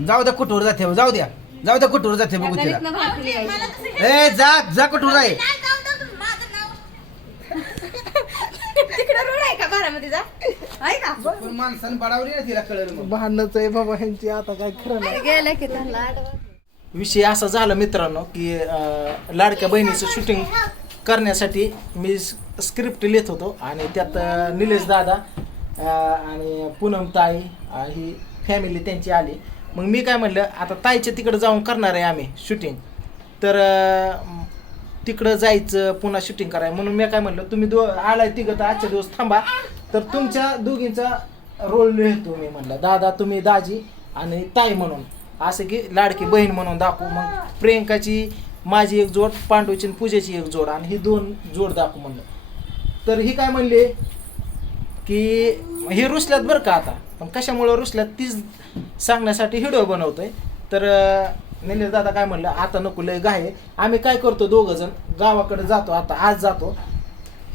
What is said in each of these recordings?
जाऊ द्या कुठवर जाते जाऊ द्या. जाऊ द्या कुठवर जाते बघू तिला घ्यायचं? ए जा जा कुठवर आहे नाही जाऊ दे तुम्ही, माझं नाव. तिकडे रोड आहे का? बारामतीचा आहे का? पण माणसानं बडावली ना तिला कळलं मग. भांडणच आहे बाबा ह्यांची आता काय खरं नाही. गेलं की त्यांना आठवत विषय असा झाला मित्रांनो की अं, लाडक्या बहिणीचं शूटिंग करण्यासाठी मी स्क्रिप्ट लिहित होतो आणि त्यात अं, निलेश दादा अं, आणि पूनम ताई अं, ही फॅमिली त्यांची आली. मग मी काय म्हणलं आता ताईच्या तिकडं जाऊन करणार आहे आम्ही शूटिंग तर तिकडं जायचं पुन्हा शूटिंग करायचं. म्हणून मी काय म्हणलं तुम्ही दो आलाय तिघं तर आजच्या दिवस थांबा. तर तुमच्या दोघींचा रोल लिहितो मी म्हणलं. दादा तुम्ही दाजी आणि ताई म्हणून. असं की लाडकी बहीण म्हणून दाखवू. मग प्रियंकाची माझी एक जोड पांडूची आणि पूजेची एक जोड आणि ही दोन जोड दाखवू म्हणलं. तर ही काय म्हणली की हे रुसल्यात बरं का आता. पण कशामुळं रुसल्यात तीच सांगण्यासाठी व्हिडिओ बनवतोय. तर अं, निलेश दादा काय म्हणलं आता नको लय गाय आहे. आम्ही काय करतो दोघं जण गावाकडे जातो आता आज जातो.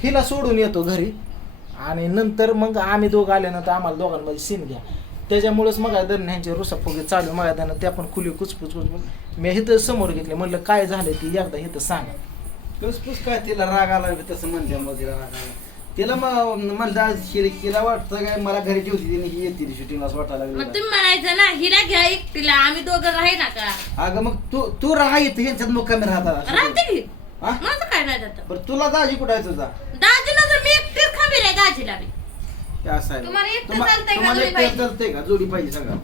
हिला सोडून येतो घरी. आणि नंतर मग आम्ही दोघं आल्यानंतर आम्हाला दोघांमध्ये सीन घ्या. त्याच्यामुळेच मग दरम्यान ह्यांचे रुसाफुगे चालू मग त्यानं त्या पण खुली कुचपूच कुचपुच. मी हिथं समोर घेतले म्हणलं काय झालं ती एकदा हिथं सांग. पुसपुस काय तिला राग आला तसं म्हणल्या मग तिला राग आला. तिला मग म्हणलं आज शिरकीला वाटतं काय मला घरी ठेवती तिने ही येते शूटिंग असं वाटायला मग लागलं तुम्ही म्हणायचं ना हिला घ्या एकटीला आम्ही दोघं राही ना का? अगं मग तू तू राहा येते यांच्यात मुक्कामी राहता राहते की? हा? माझं काय नाही जात. बरं तुला दाजी कुठं आहे तुझा? दाजीला जर मी एकटीच खाबी रे दाजीला बी. हे असं आहे. तुम्हाला एकटं तुम्हा- चालतंय का तुम्हाला जोडी एकटं पाहिजे? चालतंय का? जोडी पाहिजे सगळं.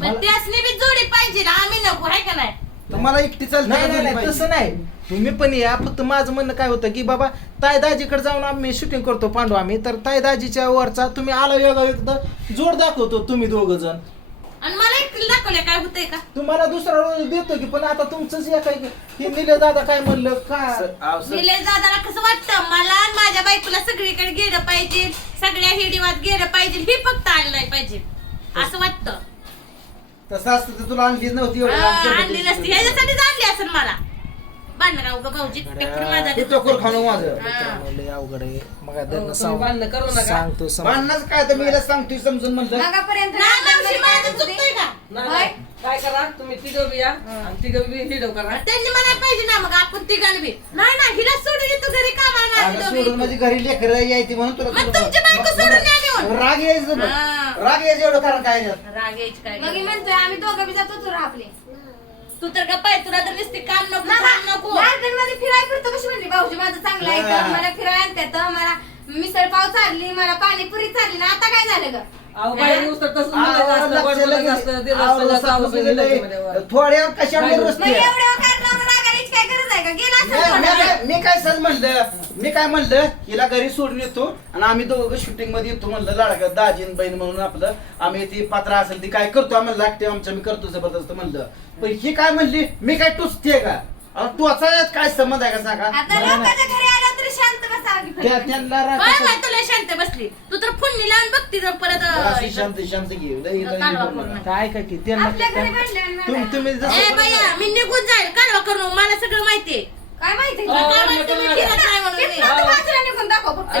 पण त्यासनी बी जोडी पाहिजे ना आम्ही नको आहे का नाही? तुम्हाला एकटी चालते नाही नाही नाही तसं नाही. तुम्ही पण या. फक्त माझं म्हणणं काय होतं की बाबा ताई दाजीकडे जाऊन आम्ही शूटिंग करतो पांडू आम्ही. तर ताई दाजीच्या वरचा तुम्ही आला वेगळा एकदा जोड दाखवतो तुम्ही दोघ जण आणि मला एकटीला दाखवल्या काय होतंय का? तुम्हाला दुसरा रोल देतो की पण आता तुमचंच या काय हे निले दादा काय म्हणलं? का निलेश दादाला कसं वाटतं? मला आणि माझ्या बायकोला सगळीकडे गेलं पाहिजे. सगळ्या हिडीवात गेलं पाहिजे. हे फक्त आलं नाही पाहिजे. असं वाटतं. तसं असतं तर तुला आणलीच नव्हती एवढं लांब सोबत आणली नसती. ह्याच्यासाठीच आणली असेल मला. भांडण का भाऊजी टेकून माझा तू टोकर खाणं माझं हा. लय अवघड आहे मग त्यांना तुम्ही भांडणं करू नका. सांगतो समज भांडणच काय तर मी सांगतोय समजून म्हणलं मागापर्यंत नाही, मावशी, माझं चुकतंय का नाही, होय? नाही. काय करा तुम्ही तिघं बी या आणि तिघं बी व्हिडिओ करा त्यांनी म्हणायला पाहिजे ना मग आपण तिघांनी बी नाही ना हिला सोडून येतो घरी कामाला आम्ही दोघी. माझी घरी लेकर यायची म्हणून तुला मग तुमची बायको सोडून या नेऊन. राग यायचं. हा. राग यायचं एवढं कारण काय याच्यात? राग यायची काय मग मी? म्हणतोय आम्ही दोघं बी जातो तू राहा आपले तू तर का पाय तुला तर नुसती काम नको काम नको. मध्ये फिरायला फिरतो कशी म्हणली भाऊजी माझं चांगलं आहे तर हा. मला फिरायला आणतात मला मिसळ पाव चालली मला पाणीपुरी चालली ना आता काय झालं ग? अहो बाई नुसतं बोलायचं असतं, असतं, दिलं असतं, मग रस्ते एवढं काय काय का गेला मी असेल मी कोणाला. काय- मी काय सर म्हणलं मी काय म्हणलं हिला घरी सोडून येतो आणि आम्ही दोघं शूटिंगमध्ये येतो म्हणलं लाडका दाजीन बहीण म्हणून आपलं आम्ही ती पात्र असेल ती काय करतो आम्हाला लागते आमचं मी करतो जबरदस्त म्हणलं पण ही काय म्हणली मी काय टुचते का अहो, टोचा यात काय संबंध आहे का सांगा आता लोकांच्या घरी आलं तरी शांत बसावं की त्या- फक्त. त्यांना राग बाय कसा- बाय तुला शांत बसली तू तर फोडणी लावून बघती परत अशी शांत शांत घे लई- लई कालवा बोलू करू नका. नका. काय का की त्यांना आपल्या घरी त्या- भांडल्यानं तुम- नाही. तुम्ही ए जसं बाया मी निघून जाईल कालवा करू मला काय माहिती? अहो, काय मी. फिरत नाही म्हणून मी. तू बाजूला निघून दाखव फक्त. हे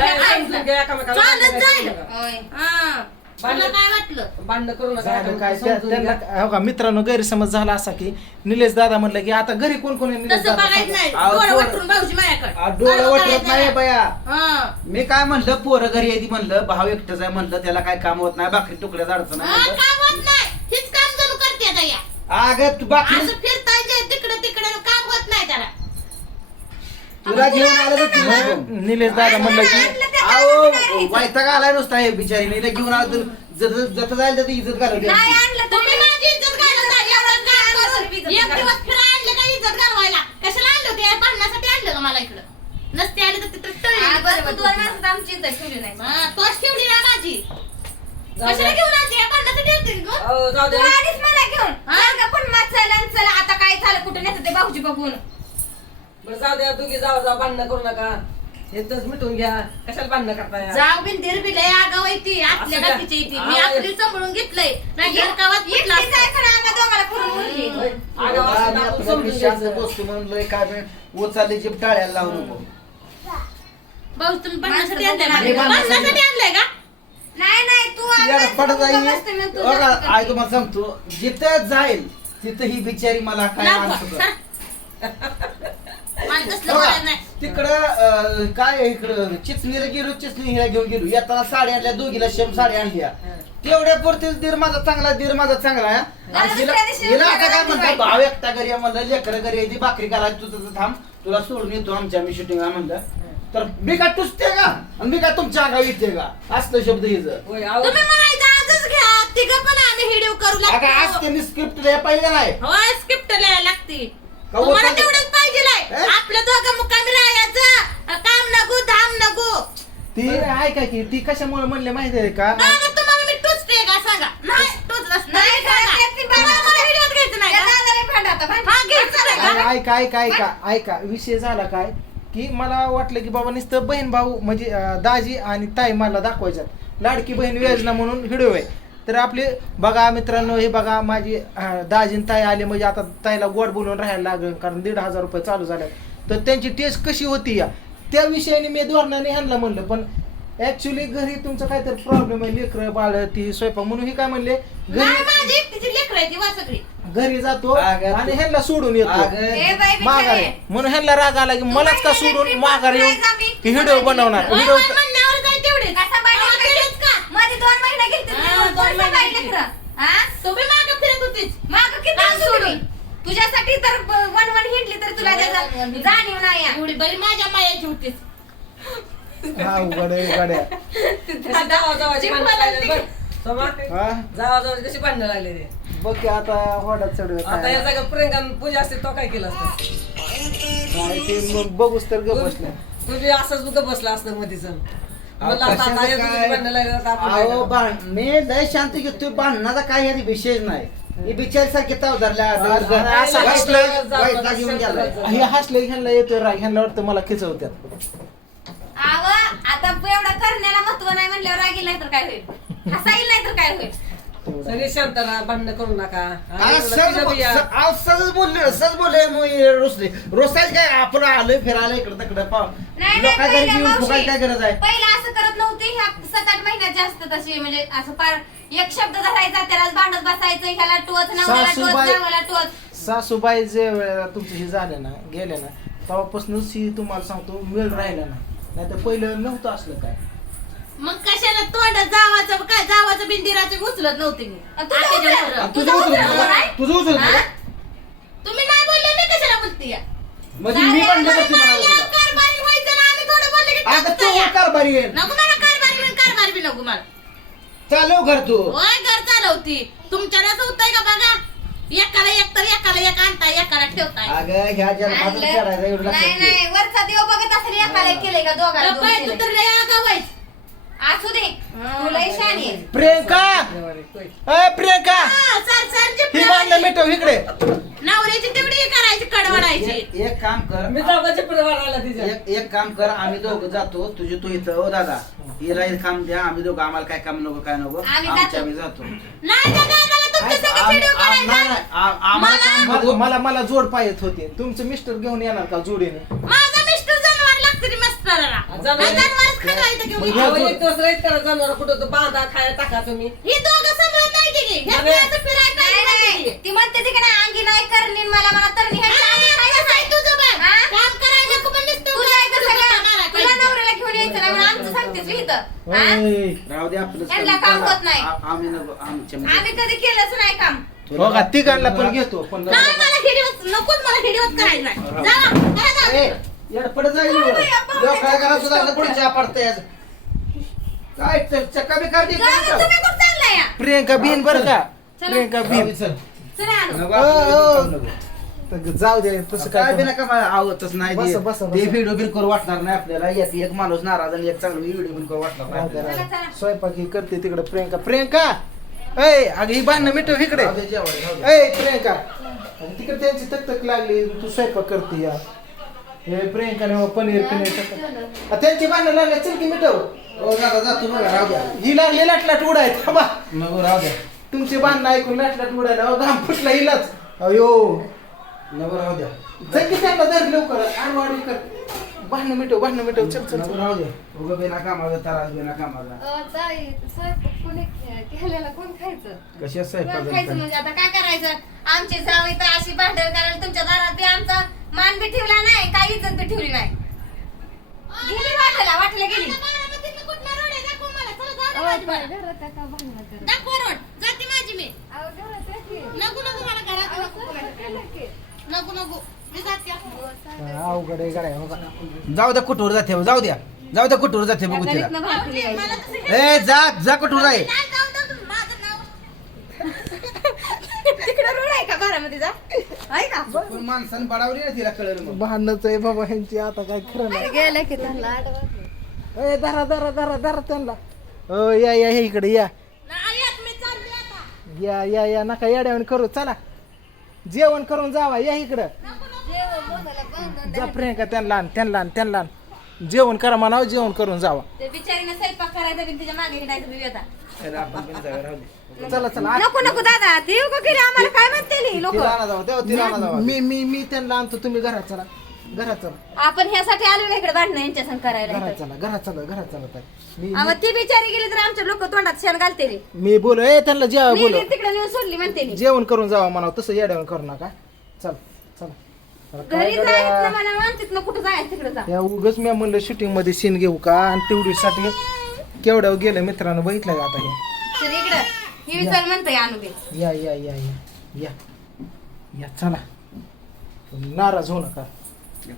चालत जाईल. होय. हा. तुला काय वाटलं? भांडणं करू नका झालं काय? एकामेकाला त्या- समजून त्यांना घ्या. हो का? मित्रांनो गैरसमज झाला असा की निलेश दादा म्हणलं की आता घरी कोण कोण आहे निलेश तसं दादा? बघायचं नाही. अहो, डोळं पोरं- वटून भाऊजी माझ्याकडे. आ, डोळं कालवा वटवत करायचं नाही. बया. हा. मी काय म्हणलं पोरं घरी येते म्हणलं भाव एकटंच आहे म्हणलं त्याला काय काम होत नाही भाकरी हा, म्हणलं. काम होत नाही. हेच काम जणू करते आता या. अगं तू असं फिरताय तिकडे तिकडे काम होत नाही त्याला तुला घेऊन आलं तर तुला घेऊन. निलेश दादा म्हणलं की अहो? वैताग आलाय नुसता हे बिचारीने हिला घेऊन आलं तर जत जत जाईल तर इज्जत घालवली नाही. आणलं तुम्ही माझी इज्जत घालवता एवढं काम करून. इज्जत एक घालवता. दिवस फिरायला आणलं का इज्जत घालवायला कशाला आणलं होते भांडण्यासाठी आणलं का मला इकडं नसते आले तर तिथं तळी हा, बरोबर बरोबर दोन माणसं आमची इज्जत ठेवली नाही हा, तोच ठेवली ना माझी जाऊ कशाला द्या. घेऊन आणते या भांडणासाठी आणते का गं? अहो, जाऊ तू दे आलीस मला घेऊन का पण मग चल आता काय झालं कुठे नेतं ते भाऊजी बघून बरं जाऊ द्या दोघी जाऊ जाऊ भांडणं करू नका हे मिटून घ्या कशाला भांडणं करताय जाऊ बिन धीर बी लय आगाव आहे ती आपल्या असं? गाठीची मी हा, आपली सांभाळून घेतलंय नाही घर गावात. आगाऊ असं आपण समजून घ्यायचं. बसतो म्हणून लय काय बी उचलली जीप टाळ्याला लावू नको भाऊ तुम्ही आणलंय मला? आणलंय का याला पडत आहे. बघा, आई. तुम्हाला सांगतो जिथं जाईल तिथं ही बिचारी मला काय सर. मला तसलं बघा, बोलायचं नाही. तिकडं काय आहे इकडं? चिचणीला गेलो चिचणी हिला घेऊन गेलो. येताना साडी आणल्या दोघीला शेम साडी आणल्या. तेवढ्या पुरते दीर माझा चांगला दीर माझा चांगला. आणि हिला हिला आता काय म्हणतात. भाव एकटा घरी आहे म्हणलं लेकर घरी आहे ती भाकरी करायला तू तुझं थांब तुला सोडून येतो आमच्या मी शूटिंगला म्हणलं. तर मी काय टुचते का? आणि मी काय तुमच्या अंगावर येते का? असलं शब्द हिचं होय, आहो. तुम्ही म्हणायचं आजच घ्या. तिघं पण आम्ही व्हिडिओ करू आता आज लागतो त्यांनी स्क्रिप्ट लिहायला पाहिजे का नाही? होय स्क्रिप्ट लिहायला लागते का तुम्हाला होतं? तेवढंच पाहिजे हे? आपलं दोघं मुकामी राहायचं काम नको धाम नको ती की ती कशामुळे म्हणले माहिती आहे का? तुम्हाला मी टोचते का? सांगा. नाही. हा? अरे ऐका ऐका ऐका. ऐका विषय झाला काय? की मला वाटलं की बाबा नुसतं बहीण भाऊ म्हणजे अं, दाजी आणि ताई मला दाखवायच्यात. लाडकी बहीण योजना म्हणून व्हिडिओ आहे. तर आपले बघा मित्रांनो हे बघा माझी अं, दाजी आणि ताई आले म्हणजे आता ताईला गोड बोलून राहायला लागेल कारण दीड हजार रुपये चालू झाले तर त्यांची टेस्ट कशी होती या? त्या विषयाने मी धोरणाने ह्यांना म्हणलं पण ऍक्च्युली घरी तुमचं काहीतरी प्रॉब्लेम आहे लेकरं बाळ ती स्वयंपाक म्हणून हे काय म्हणले? नाही घरी माझी एकटीची लेकरं आहे ती वा सगळी. घरी जातो अगं, आणि ह्यांना सोडून येतो. अगं, ए बाई माघारी. बिचारे. म्हणून ह्यांना राग आला की मलाच का सोडून माघार येऊन की व्हिडिओ बनवणार. होय, व्हिडिओ होय, म्हणण्यावर काय तेवढे कसा बाई तेव्हा लेकरं? केलंच का? मध्ये दोन महिने गेलते हा, तुम्ही, दोन कसं महिने बाई गेलते. लेकरं? हा? तुम्ही मागे फिरत होतीच. मागं किती काम असू सोडून. तुझ्यासाठी तर वन वन हिंडली तर तुला त्याचा जाणीव नाही आहे. एवढी बरी माझ्या मायाची होतीच हा उघड आहे, उघड आहे. कशी भांडणं लागली बघ. सोमा, हा जावा जावाची कशी भांडणं लागली ते बघ की आता होडात चढ आता या जागा प्रियंका पूजा असते तो काय केलं असतं ते मग बघूस तर ग बसल्या तू बी असंच उगं बसला असतं मधीच म्हणलं आता कशाचं आता या काय? तुझी भांडणं लागली आता आपण काय अहो करावं? भांड- मी लय शांत घेतो भांडणाचा काय यात विषय नाही ही बिचारी सारखी ताव धरल्या असं हसलं. वैताग घेऊन गेलाय. हे हसले ह्यांना येतोय राग ह्यांना वाटतं मला खिचवत्यात आव, आता एवढं करण्याला महत्त्व नाही म्हणल्यावर रागील नाही तर काय होईल? हसाईल नाही तर काय होईल? सगळी भांडणं करू नका. आज सहज. स- सहज बोलले सहज बोलले मग हे रुसले. रोसायच काय? आपण आलोय फिरायला इकडं तिकडं पाव नाही नाही लोकांच्या घरी पहिल्या घेऊन मावशी, फुकायची काय गरज आहे? पहिलं असं करत नव्हती. ह्या सात आठ महिन्यात जास्त तशी म्हणजे असं फार एक शब्द धरायचा त्याला भांडत बसायचं ह्याला टोच नवऱ्याला टोच सासूबाई- नवऱ्याला टोच. सासूबाई जे वेळेला तुमचे हे झाले ना गेले ना तेव्हापासूनच ही तुम्हाला सांगतो वेळ राहिला ना. नाही तर पहिलं नव्हतं असलं काय. मग कशाला तोंड जावाचं काय जावाचं बिंदिराचं उचलत नव्हते मी तुझं आत्याच्या उचलत- हा? तुम्ही नाही बोलले मी कशाला बोलते या? म्हणजे मी पण मला लगेच म्हणालो तुला. कारभारी व्हायचं ना, आम्ही थोडं बोलले की अगं टाकून तू द्या. कारभारी आहे नको मला कारभारी बिन कारभारी बी नको मला चालव घर तू होय घर चालवती तुमच्यालाच होतंय का बघा एकाला एक तर एकाला एक आणताय एकाला ठेवताय अगं ह्या जन्मातून आणलं. चढायचं एवढं नाही ठेव. नाही वरचा देव बघत असेल एकाला एक केलंय का दोघाला दोन बाय, तू केलंय. तर लय आहेस. असू दे. तुला शानी आहे. प्रियंका. अय प्रियंका! हा, सर सर ही मिटव इकडे. नवऱ्याची तेवढी हे करायची कडवडायची. एक एक काम कर. मी आला तिच्या. एक एक काम कर आम्ही दोघं जातो. तुझे तू इथं ओ दादा. हिला हे काम द्या. आम्ही दोघं आम्हाला काय काम नको काय नको. आम्ही आमच्या जातो. आम्ही जातो. नाही का दादाला तुमच्या संग आम- व्हिडिओ आम- नाही, करायचा? नाही, आम- आम्हाला काम मला. मला- मला जोड पाहिजे होते. तुमचं मिस्टर घेऊन येणार का जोडीने? मस्तराला जनावर? नाही जनावरच घेऊन एक दिवस करा कुठं तो बांधा खायला टाका तुम्ही ही दोघं सांभाळत नाही ते. ह्या नाही नाही म्हणते ती. ती म्हणते ती का नाही अंगी नाही करणी मला मला तरणी ह्याच्या अंगी काय कसं आहे तुझं बघ. हा? काम करायला नको पण नुसतं तुझ्या इथं तुझं सगळं मारा तुला पाहिजे. नवऱ्याला घेऊन यायचं नाही म्हणून आमचं सांगतेस मी इथं हा? ओय. राहू दे आपलं यांना काम होत नाही. आ- आम्ही नको आमच्या आम्ही कधी केलंच नाही काम हो का तिघांना पण घेतो पण नाही मला हिडीवत नकोच मला हिडीवत करायचं नाही जावा घरात जा. ए, येडं पडत जाईल काय करा सुद्धा पुढे चहा पडतंय काय च- चक्का बी काढते जाऊ दे? प्रियंका बीन बर का. प्रियंका बीन चल चला. आलो. नको हो, हो. तर जाऊ दे तसं काय काय बी नका मला आवडतच नाही बसा, ते. व्हिडिओ बिलकुल वाटणार नाही आपल्याला. एक एक माणूस नाराज आणि एक चांगला व्हिडिओ बिलकुल वाटणार नाही. स्वयंपाक ही करते तिकडे प्रियंका. प्रियंका! ऐ अगं ही भांडणं मिटव इकडे. ऐ प्रियंका. तिकडे त्यांची तक तक लागली. तू स्वयंपाक करते या. हे प्रियंकाने मग पनीर पनीर त्यांची भांडणं लागल्या चल की मिटव. हो दादा जा तू बघा राहू द्या. ही लागली लाट लाट उडाय थांबा. नको राहू द्या. तुमची भांडणं ऐकून लाट लाट उडायला अहो, घाम फुटला हिलाच. अयो नको राहू द्या. चल की त्यांना धर लवकर आणवाडी कर भांडणं मिटव भांडणं मिटव चल चल नको राहू दे उगं बिना कामाचा त्रास बिना कामाचा केलेला कोण खायचं? कशी कोण खायचं स्वयंपाक म्हणजे आता काय करायचं? आमची जावई तर अशी भांडण करायला तुमच्या दारात बी आमचा मान बी ठेवला नाही काही इज्जत बी ठेवली नाही. गेली वाटेला वाटेला गेली. दाखव रोड. जाते माझी मी. नको नको मला घरात नको. नको मी जाते. अवघड आहे गाड्या हो का जाऊ द्या कुठवर जाते जाऊ द्या. जाऊ द्या कुठवर जाते बघू तिला. मला ए जा जा कुठवर आहे? नाही जाऊ दे तुम्ही, माझं नाव तिकडे रोड आहे का बारामतीचा? आहे का पण माणसानं बडावली ना तिला कळलं मग. भांडणच आहे बाबा ह्यांची आता काय खरं नाही. गेलं की त्यांना. ए धरा धरा धरा धरा त्यांना. ओ या या हे इकडे या. नाही येत, मी चालली आता. या या या नका येड्यावण करू. चला. जेवण करून जावा या इकडं. जा प्रियंका त्यांना आण त्यांना आण त्यांना आण. जेवण करा म्हणावं जेवण करून जावा. ते बिचारीने स्वयंपाक करायचा तिच्यामागे हिंडायचं बी येता. अरे आपण पण जाऊया, राहू दे. चला चला. नको नको दादा. ती उगा गेली आम्हाला काय म्हणते लोक? तिला आणा जाऊ तेव्हा तिला आणा जाऊ मी मी मी त्यांना आणतो तुम्ही घरात चला. घरात चला. आपण ह्यासाठी आलो इकडे भांडणं यांच्या संग करायला घरात? चला घरात चला घरात चला ताई. मी अहो, ती बिचारी गेली तर आमच्या लोक तोंडात शेण घालते रे. मी बोल ए त्यांना जेवा मी बोल. तिकडे नेऊन सोडली म्हणते नी. जेवण करून जावा म्हणावं तसं येड्यावण करू नका. चल चला. चला, काय घरी गड्या. जायचं मला मानतीत ना कुठं जायचं तिकडे जा. या उगच मी म्हणलं शूटिंगमध्ये सीन घेऊ का? आणि तेवढीसाठी केवढ्या गेलं मित्रांनो बघितलं का आता हे? चल इकडं. ही विचार म्हणते अनुबे या या या या या. या चला. नाराज होऊ नका.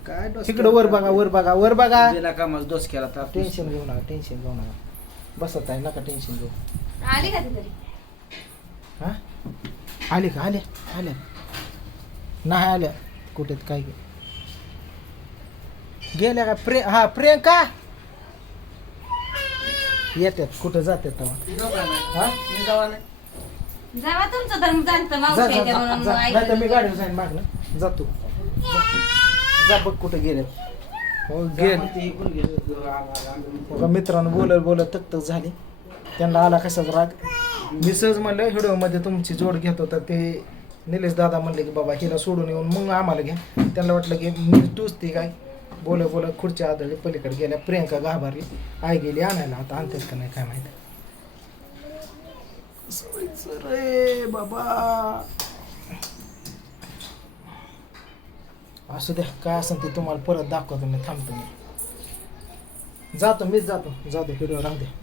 काय तिकडं वर बघा वर बघा वर बघा. बिना कामाला डोस केला तर टेन्शन घेऊ नका टेन्शन घेऊ नका. बसत आहे नका टेन्शन घेऊ. आली का ती तरी हा? आले का? आले आले नाही आल्या. कुठे काय गे- गेल्या का? प्रिय हा प्रियंका? येतात कुठं जातात तेव्हा? हा? मी जावा नाही जावा तुमचं धर्म जाणतं जा मावशी जा, येते जा म्हणून जा. ऐकलं. नाही तर मी गाडीवर जाईन मागणं जातो जा. बघ कुठं गेले हो गेले. बघा मित्रांनो बोलत बोलत तक तक झाली. त्यांना आला कशाच राग? मी सहज म्हणलं व्हिडिओमध्ये तुमची जोड घेत. होता ते निलेश दादा म्हणले की बाबा हिला सोडून येऊन मग आम्हाला घ्या. त्यांना वाटलं की मी तूच ती काय? बोल बोलत खुर्च्या आदळली पलीकडे गेल्या. प्रियंका घाबरली. आई गेली आणायला आता आणतेच का नाही काय माहिती? रे बाबा. असू द्या काय असेल ते तुम्हाला परत दाखवतो मी थांबतो. मी जातो मीच जातो. जातो व्हिडिओ राहू दे.